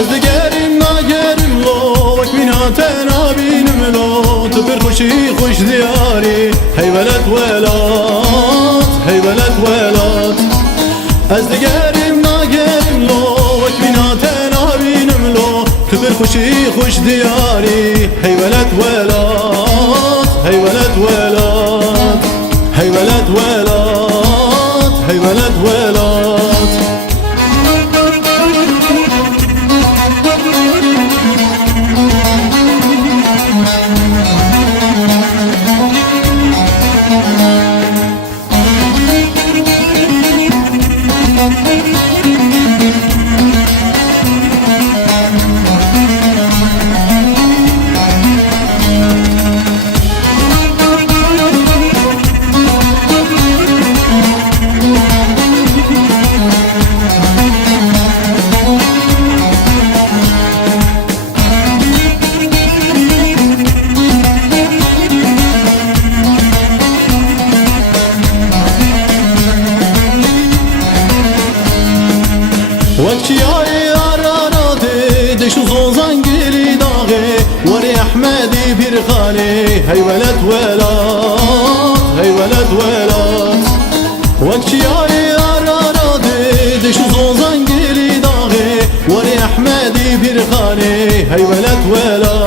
از دگریم نگریم لو وک میناتن آبینم لو تو بر خوشی خوش دیاری هی ولد ولاد هی ولد ولاد از دگریم نگریم لو وک میناتن آبینم لو تو بر خوشی خوش دیاری هی ولد ولاد هی ولد ولاد هی ولد ولاد هی ولد ولاد وقتی آی آراده دشو زوزان گلی داغه وری احمدی پیرخانه هی ولد ولاد هی ولد ولاد وقتی آی آراده دشو زوزان گلی داغه وری احمدی پیرخانه هی ولد ولاد